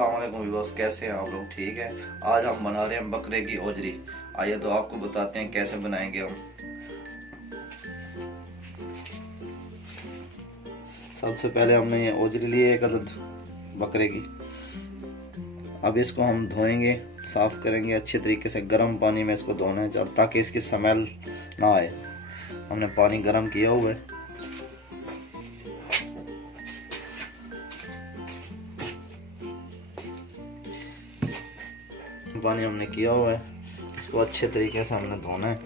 अस्सलाम वालेकुम व्यूअर्स, कैसे हैं आप लोग? ठीक है। आज हम बना रहे हैं बकरे की ओजरी। आइए तो आपको बताते हैं कैसे बनाएंगे हम। सबसे पहले हमने ये ओजरी ली है एक अदद बकरे की। अब इसको हम धोएंगे, साफ करेंगे अच्छे तरीके से। गर्म पानी में इसको धोना है ताकि इसकी स्मेल ना आए। हमने पानी गर्म किया हुआ है। पानी हमने किया हुआ है। इसको अच्छे तरीके से हमने धोना है।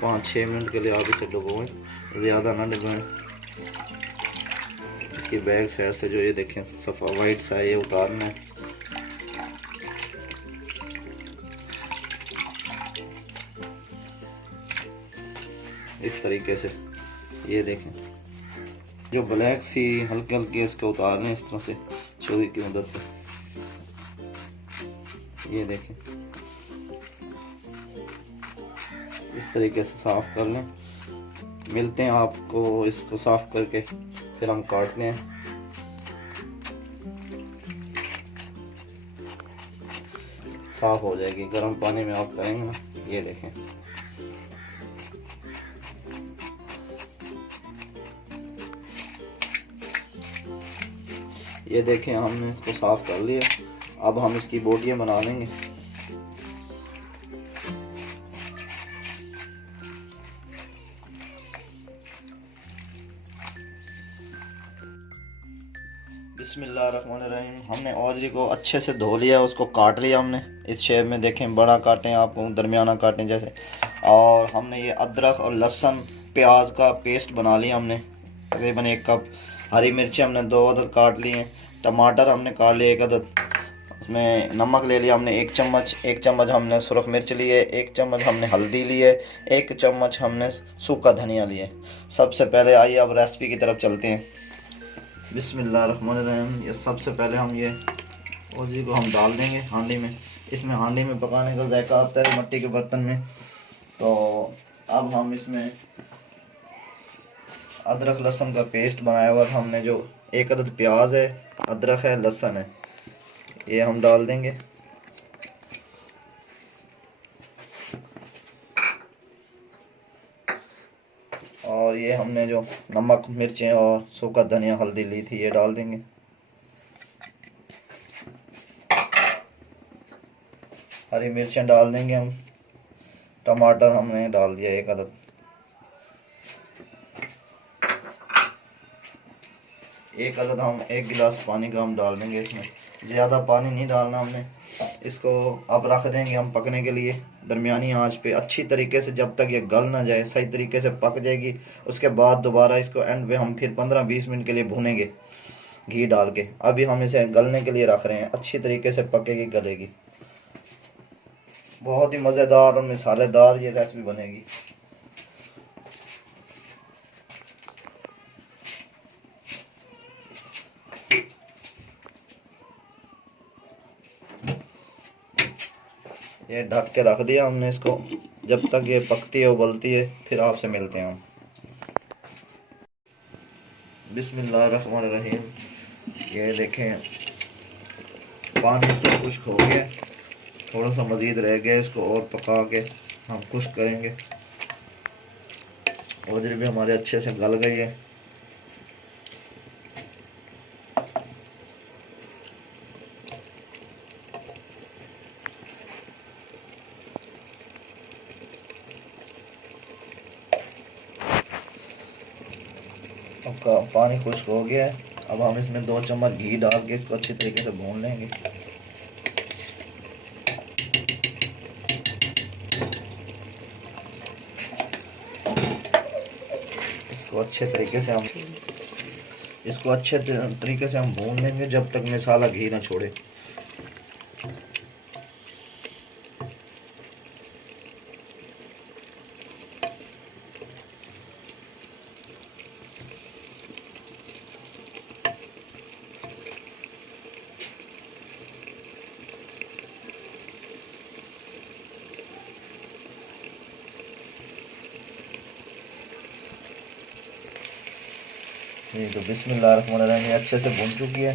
5-6 मिनट के लिए आप इसे डुबोएं, ज़्यादा ना डुबोएं। इसकी बैक साइड से जो ये देखें सफ़ा वाइट सा है, ये उतारना है। इस तरीके से ये देखें, जो ब्लैक सी हल्के हल्के इसको उतारना है इस तरह से छुरी की मदद से। ये देखें, इस तरीके से साफ कर लें। मिलते हैं आपको इसको साफ करके, फिर हम काटते हैं। साफ हो जाएगी, गर्म पानी में आप करेंगे ना। ये देखें, ये देखें हमने इसको साफ कर लिया। अब हम इसकी बोटियां बना लेंगे। बिस्मिल्लाहिर्रहमानिर्रहीम। हमने ओजरी को अच्छे से धो लिया, उसको काट लिया हमने इस शेप में। देखें, बड़ा काटें आप, दरमियाना काटें जैसे। और हमने ये अदरक और लहसुन प्याज का पेस्ट बना लिया हमने, तकरीबन 1 कप। हरी मिर्ची हमने 2 अदद काट ली हैं। टमाटर हमने काट लिया 1 अदद। उसमें नमक ले लिया हमने 1 चम्मच। 1 चम्मच हमने सुरख मिर्च ली है। 1 चम्मच हमने हल्दी ली है। 1 चम्मच हमने सूखा धनिया लिया है। सबसे पहले आइए अब रेसिपी की तरफ चलते हैं। बिस्मिल्लाहिर्रहमानिर्रहीम। ये सबसे पहले हम ये ओजरी को हम डाल देंगे हांडी में। इसमें हांडी में पकाने का जायका आता है मिट्टी के बर्तन में। तो अब हम इसमें अदरक लहसुन का पेस्ट बनाया हुआ था हमने, जो 1 अदद प्याज है, अदरक है, लहसुन है, ये हम डाल देंगे। और ये हमने जो नमक मिर्चें और सूखा धनिया हल्दी ली थी, ये डाल देंगे। हरी मिर्चें डाल देंगे हम। टमाटर हमने डाल दिया 1 अदद। एक अदद हम 1 गिलास पानी का हम डाल देंगे इसमें। ज़्यादा पानी नहीं डालना हमने। इसको अब रख देंगे हम पकने के लिए दरमियानी आंच पे अच्छी तरीके से, जब तक ये गल ना जाए, सही तरीके से पक जाएगी। उसके बाद दोबारा इसको एंड पे हम फिर 15-20 मिनट के लिए भूनेंगे घी डाल के। अभी हम इसे गलने के लिए रख रहे हैं, अच्छी तरीके से पकेगी, गलेगी। बहुत ही मज़ेदार और मसालेदार ये रेसिपी बनेगी। ये ढक के रख दिया हमने इसको, जब तक ये पकती है उबलती है, फिर आपसे मिलते हैं हम। बिस्मिल्लाहिर्रहमानिर्रहीम। ये देखें, पानी इसका खुश्क हो गया, थोड़ा सा मज़ीद रह गया। इसको और पका के हम खुश्क करेंगे। ओजरी भी हमारे अच्छे से गल गई है। अब पानी खुश्क हो गया है। अब हम इसमें 2 चम्मच घी डाल के इसको अच्छी तरीके से भून लेंगे। इसको अच्छे तरीके से हम भून लेंगे जब तक मसाला घी ना छोड़े। ये तो बिस्मिल्लाहिर्रहमानिर्रहीम अच्छे से भून चुकी है।